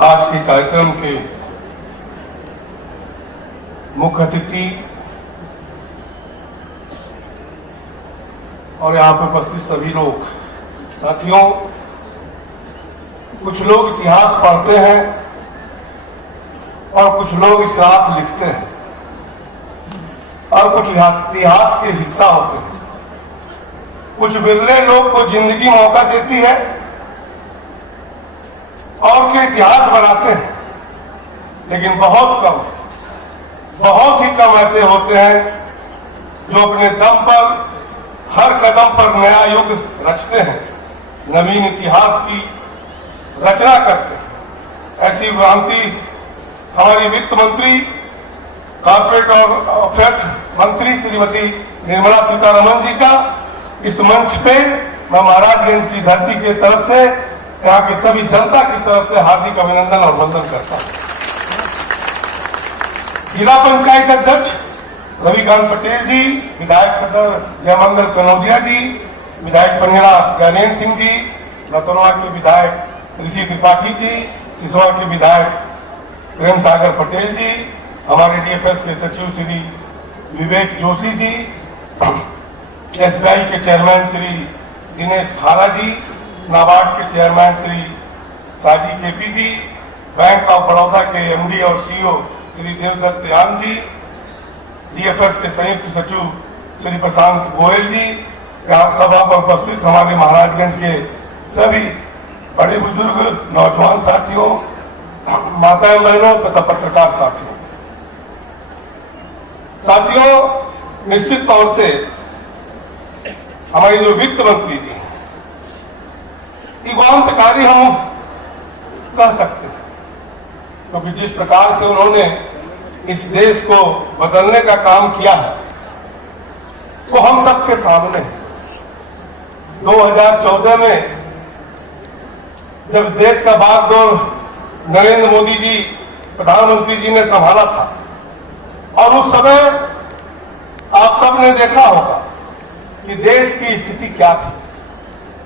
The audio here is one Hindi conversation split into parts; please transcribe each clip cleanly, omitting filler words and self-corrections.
आज के कार्यक्रम के मुख्य अतिथि और यहाँ पर उपस्थित सभी लोग, साथियों, कुछ लोग इतिहास पढ़ते हैं और कुछ लोग इतिहास लिखते हैं और कुछ इतिहास के हिस्सा होते हैं। कुछ बिरले लोग को जिंदगी मौका देती है और के इतिहास बनाते हैं, लेकिन बहुत ही कम ऐसे होते हैं जो अपने दम पर हर कदम पर नया युग रचते हैं, नवीन इतिहास की रचना करते हैं। ऐसी भ्रांति हमारी वित्त मंत्री, कॉर्पोरेट और अफेयर्स मंत्री श्रीमती निर्मला सीतारमण जी का इस मंच पे मैं महाराजगंज की धरती की तरफ से, यहाँ की सभी जनता की तरफ से हार्दिक अभिनंदन और वंदन करता हूं। जिला पंचायत अध्यक्ष रविकांत पटेल जी, विधायक सदर जयमंगल कनौजिया जी, विधायक पंजना ज्ञानेन्द्र सिंह जी, नतनवा के विधायक ऋषि त्रिपाठी जी, सिसवा के विधायक प्रेम सागर पटेल जी, हमारे डीएफएस के सचिव श्री विवेक जोशी जी, एसबीआई के चेयरमैन श्री दिनेश खारा जी, नाबार्ड के chairman Shri Saji KP ji, bank of Baroda के एमडी और सीईओ श्री देवदत्त याम जी, डीएफएस के संयुक्त सचिव श्री प्रशांत गोयल जी, ग्राम सभा पर उपस्थित हमारे महाराजगंज के सभी बड़े बुजुर्ग, नौजवान साथियों, माताएं बहनों तथा पत्रकार साथियों, निश्चित तौर से हमारी जो वित्त मंत्री जी युगांतकारी हम कह सकते हैं, क्योंकि जिस प्रकार से उन्होंने इस देश को बदलने का काम किया है वो हम सबके सामने है। 2014 में जब इस देश का बागडोर नरेंद्र मोदी जी प्रधानमंत्री जी ने संभाला था और उस समय आप सब ने देखा होगा कि देश की स्थिति क्या थी,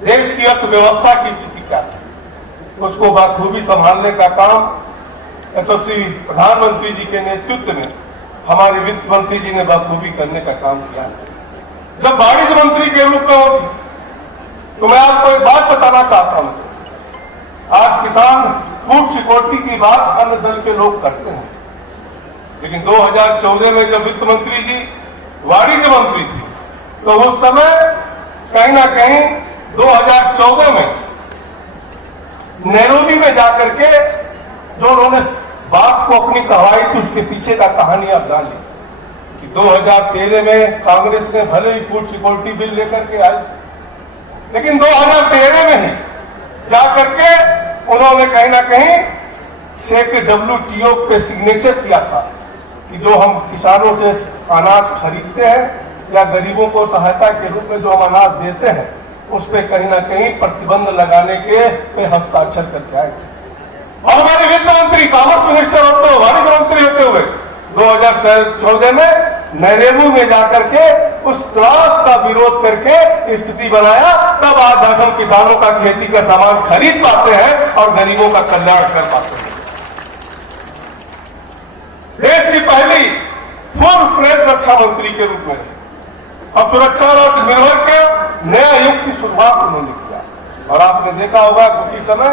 देश की अर्थव्यवस्था की स्थिति क्या थी। उसको बखूबी संभालने का काम यशस्वी प्रधानमंत्री जी के नेतृत्व में हमारे वित्त मंत्री जी ने बखूबी करने का काम किया। जब वाणिज्य मंत्री के रूप में होती तो मैं आपको एक बात बताना चाहता हूं, आज किसान फूड सिक्योरिटी की बात अन्य दल के लोग करते हैं, लेकिन 2014 में जब वित्त मंत्री जी वाणिज्य मंत्री थी तो उस समय कहीं ना कहीं 2014 में नैरोबी में जाकर के जो उन्होंने बात को अपनी कहवाई थी उसके पीछे का कहानी आप जान लीजिए कि 2013 में कांग्रेस ने भले ही फूड सिक्योरिटी बिल लेकर के आई, लेकिन 2013 में ही जाकर के उन्होंने कहीं ना कहीं WTO पे सिग्नेचर किया था कि जो हम किसानों से अनाज खरीदते हैं या गरीबों को सहायता के रूप में जो हम अनाज देते हैं उस पर कहीं ना कहीं प्रतिबंध लगाने के पे हस्ताक्षर करके आए थे। और हमारे वित्त मंत्री, कॉमर्स मिनिस्टर होते हुए, वाणिज्य मंत्री होते हुए 2014 में नैरेबू में जाकर के उस क्लास का विरोध करके स्थिति बनाया, तब आज हम किसानों का खेती का सामान खरीद पाते हैं और गरीबों का कल्याण कर पाते हैं। देश की पहली फुल फ्लेज रक्षा मंत्री के रूप में और सुरक्षा और आत्मनिर्भर के नया युग की शुरुआत उन्होंने किया। और आपने देखा होगा कुछ ही समय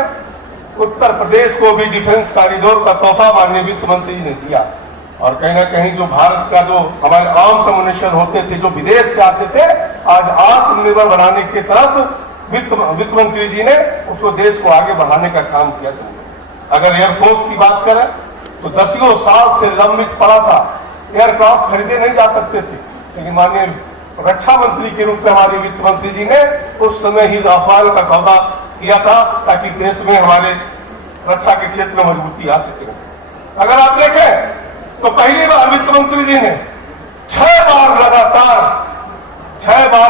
उत्तर प्रदेश को भी डिफेंस कॉरिडोर का तोहफा माननीय वित्त मंत्री जी ने दिया। और कहीं ना कहीं जो भारत का जो हमारे आर्म्स एमुनिशन होते थे जो विदेश से आते थे, आज आत्मनिर्भर बनाने की तरफ वित्त मंत्री जी ने उसको देश को आगे बढ़ाने का काम किया था। अगर एयरफोर्स की बात करें तो दसियों साल से लंबित पड़ा था, एयरक्राफ्ट खरीदे नहीं जा सकते थे, लेकिन माननीय रक्षा मंत्री के रूप में हमारे वित्त मंत्री जी ने उस समय ही राफेल का सौदा किया था ताकि देश में हमारे रक्षा के क्षेत्र में मजबूती आ सके। अगर आप देखें तो पहली बार वित्त मंत्री जी ने 6 बार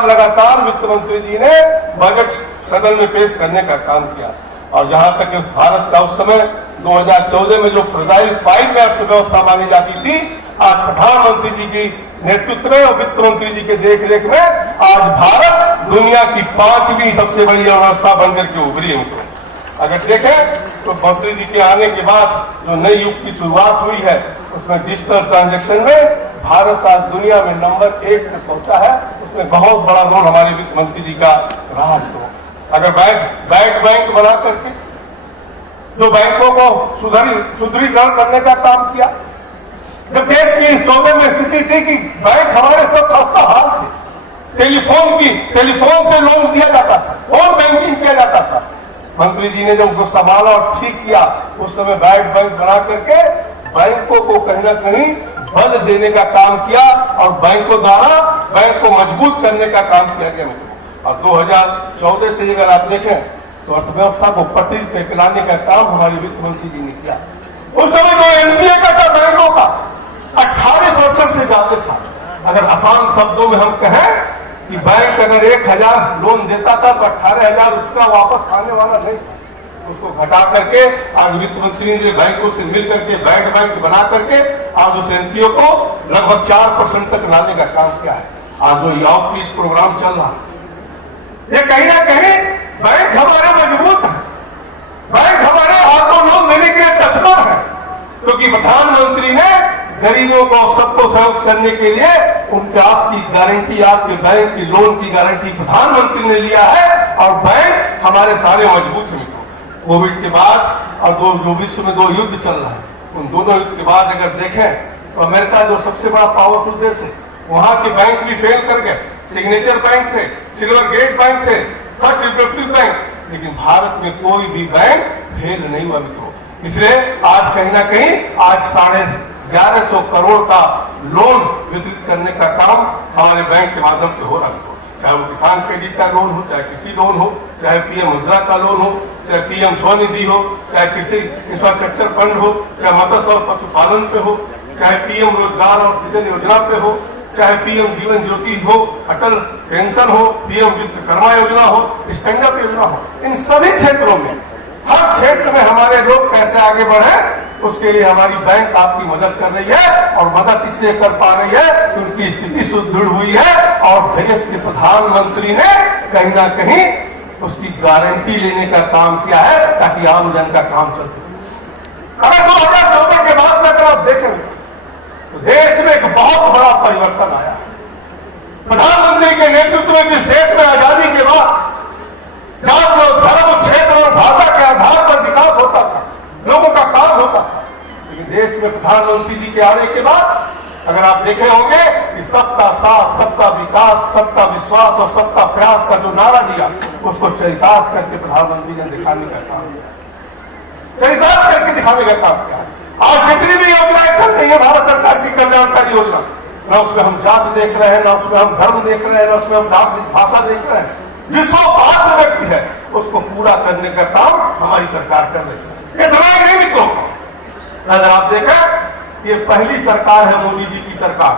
लगातार वित्त मंत्री जी ने बजट सदन में पेश करने का काम किया। और जहां तक भारत का उस समय 2014 में जो फ्रजाइल 5 में अर्थव्यवस्था मानी जाती थी, आज प्रधानमंत्री जी की नेतृत्व में और वित्त मंत्री जी के देखरेख में आज भारत दुनिया की 5वीं सबसे बड़ी अर्थव्यवस्था बनकर के उभरी है। अगर देखें तो मंत्री जी के आने के बाद जो नई युग की शुरुआत हुई है उसमें डिजिटल ट्रांजैक्शन में भारत आज दुनिया में नंबर 1 पे पहुंचा है। उसमें बहुत बड़ा रोल हमारे वित्त मंत्री जी का रहा है। अगर बैंक बना करके जो बैंकों को सुदृढ़ीकरण करने का काम किया, जब देश की 14 में स्थिति थी कि बैंक हमारे सब खस्ता हाल थे, टेलीफोन से लोन दिया जाता था, फोन बैंकिंग किया जाता था। मंत्री जी ने जब उसको संभाला और ठीक किया, उस समय बैंक बना करके बैंकों को कहीं ना कहीं बल देने का काम किया और बैंकों द्वारा बैंक को मजबूत करने का काम किया गया। और 2014 से अगर आप देखें तो अर्थव्यवस्था को पटरी पे लाने का काम हमारे वित्त मंत्री जी ने किया। उस समय जो एनपीए का था बैंकों का 18% से ज्यादा था। अगर आसान शब्दों में हम कहें कि बैंक अगर 1000 लोन देता था तो 18,000 उसका वापस आने वाला नहीं था। उसको घटा करके आज वित्त मंत्री ने बैंकों से मिल करके बैंक बना करके आज उस एनपीओ को लगभग 4% तक लाने का काम किया है। आज जो युवा पीस प्रोग्राम चल रहा है, ये कहीं ना कहीं बैंक हमारे मजबूत है, बैंक हमारे आपको लोन देने के लिए तत्पर है, क्योंकि प्रधानमंत्री ने गरीबों को सबको सहयोग करने के लिए उनके आपकी गारंटी, आपके बैंक की लोन की गारंटी प्रधानमंत्री ने लिया है और बैंक हमारे सारे मजबूत हैं। कोविड के बाद और जो विश्व में 2 युद्ध चल रहा है, उन दोनों युद्ध के बाद अगर देखें तो अमेरिका जो सबसे बड़ा पावरफुल देश है, वहां के बैंक भी फेल कर गए। सिग्नेचर बैंक थे, सिल्वर गेट बैंक थे, फर्स्ट रिपब्लिक बैंक, लेकिन भारत में कोई भी बैंक फेल नहीं हुआ मित्रों। इसलिए आज कहीं ना कहीं आज 1150 करोड़ का लोन वितरित करने का काम हमारे बैंक के माध्यम से हो रहा है। चाहे वो किसान क्रेडिट का लोन हो, चाहे कृषि लोन हो, चाहे पीएम मुद्रा का लोन हो, चाहे पीएम स्वनिधि हो, चाहे कृषि इंफ्रास्ट्रक्चर फंड हो, चाहे मत्स्य और पशुपालन पे हो, चाहे पीएम रोजगार और सृजन योजना पे हो, चाहे पीएम जीवन ज्योति हो, अटल पेंशन हो, पीएम विश्वकर्मा योजना हो, स्टैंड अप योजना हो, इन सभी क्षेत्रों में हर क्षेत्र में हमारे लोग कैसे आगे बढ़े उसके लिए हमारी बैंक आपकी मदद कर रही है। और मदद इसलिए कर पा रही है कि उनकी स्थिति सुदृढ़ हुई है और देश के प्रधानमंत्री ने कहीं ना कहीं उसकी गारंटी लेने का काम किया है ताकि आम जन का काम चल सके। अगर 2014 के बाद से अगर आप देखेंगे तो देश में एक बहुत बड़ा परिवर्तन आया है। प्रधानमंत्री के नेतृत्व में जिस देश में आजादी के बाद जात, धर्म, क्षेत्र और भाषा के आधार पर विकास होता था, लोगों का काम होता था, लेकिन देश में प्रधानमंत्री जी के आने के बाद अगर आप देखे होंगे कि सबका साथ, सबका विकास, सबका विश्वास और सबका प्रयास का जो नारा दिया उसको चरितार्थ करके प्रधानमंत्री ने दिखाने का काम किया, चरितार्थ करके दिखाने का काम किया। आज जितनी भी योजनाएं चल रही है भारत सरकार की कल्याणकारी योजना, न उसमें हम जात देख रहे हैं, न उसमें हम धर्म देख रहे हैं, न उसमें हम भाषा देख रहे हैं, जिसको पात्र व्यक्ति है उसको पूरा करने का काम हमारी सरकार कर रही है। ये दवाई नहीं मित्रों, अगर आप देखें ये पहली सरकार है मोदी जी की सरकार।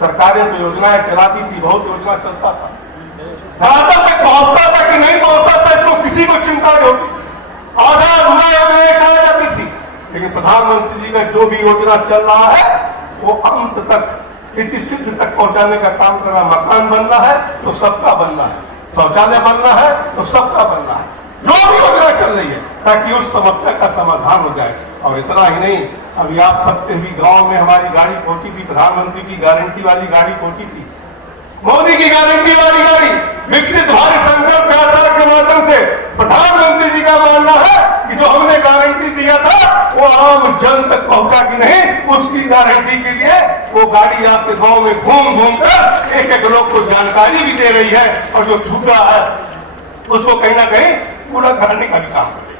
सरकारें तो योजनाएं चलाती थी, बहुत योजना चलता था, धरातल तक पहुंचता था कि नहीं पहुंचता था इसको किसी को चिंता नहीं होती, आधा अधूरा योजनाएं चलाई जाती थी। लेकिन प्रधानमंत्री जी का जो भी योजना चल रहा है वो अंत तक इति सिद्ध तक पहुंचाने का काम कर रहा। मकान बनना है तो सबका बनना है, शौचालय बनना है तो सबका बनना है, जो भी योजना चल रही है ताकि उस समस्या का समाधान हो जाए। और इतना ही नहीं, अभी आप सबके भी गांव में हमारी गाड़ी पहुंची थी, प्रधानमंत्री की गारंटी वाली गाड़ी पहुंची थी, मोदी की गारंटी वाली गाड़ी विकसित भारत संकल्प यात्रा के माध्यम से प्रधानमंत्री जी का मानना है कि जो हमने गारंटी दिया था वो आम जन तक पहुंचा कि नहीं, उसकी गारंटी के लिए वो गाड़ी आपके गांव में घूम घूम कर एक एक लोग को जानकारी भी दे रही है और जो छूटा है उसको कहीं ना कहीं पूरा कराने का भी काम कर रही है।